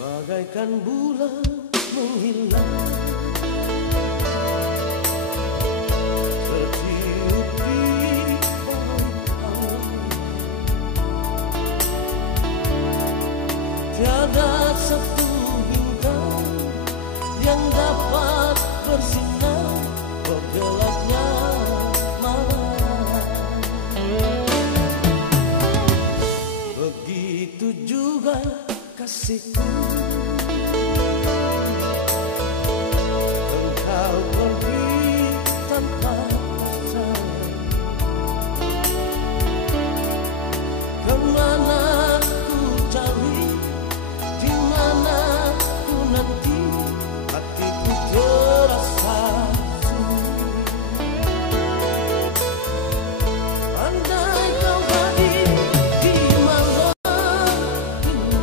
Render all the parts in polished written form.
Bagaikan bulan menghilang, tertiup di pohon. Tiada satu bintang yang dapat bersinar bergelapnya malam. Begitu juga kasihku, engkau pergi tanpa pesan. Kemana ku cari, di mana ku nanti, hatiku terasa sunyi. Andai kau hadir di malam ini,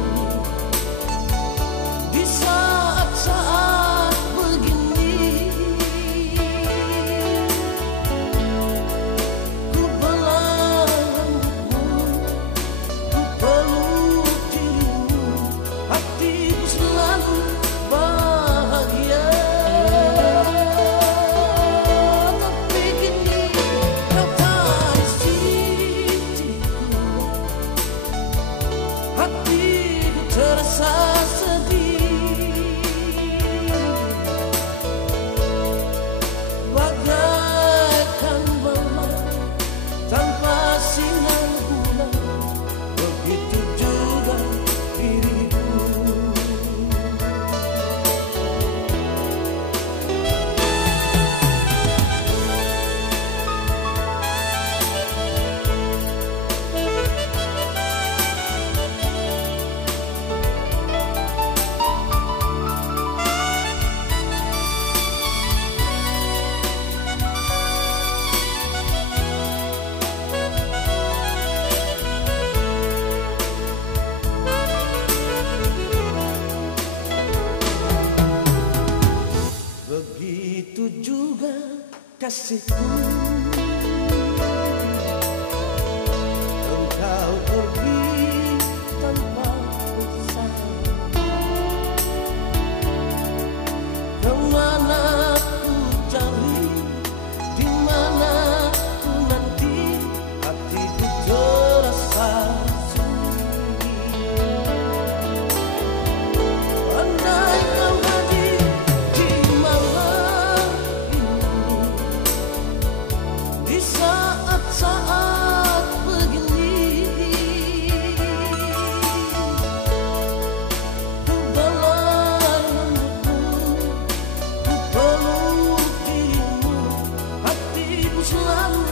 di saat-saat begini, ku belah rambutmu, ku peluk dirimu, hatiku selalu bahagia. Tapi kini kau tak di sisiku, hatiku terasa sedih. Bagaikan malam tanpa sinar bulan, begitu juga diriku. Begitu juga kasihku, engkau pergi tanpa pesan. Kemana ku cari, di mana ku nanti, hatiku terasa sunyi. Andai kau hadir di malam ini, di saat-saat begini, ku belah rambutmu, ku peluk dirimu, hatiku selalu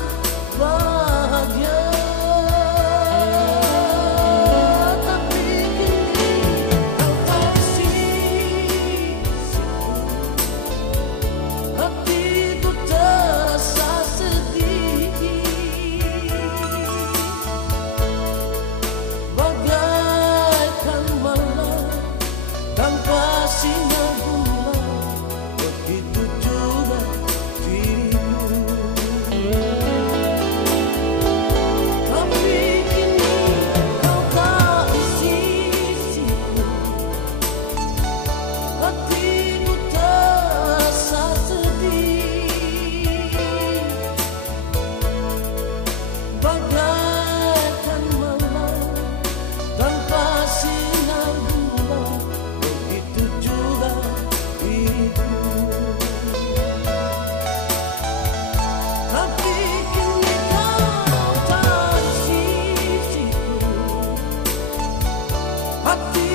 bahagia. Tapi kini kau tak di sisiku, hatiku terasa sedih. Bagaikan malam tanpa sinar bulan, begitu juga dirimu. Tapi kini kau tak di sisiku, hatiku terasa sedih. Bagaikan malam tanpa sinar bulan, begitu juga diriku. Tapi kini kau tak di sisiku, hati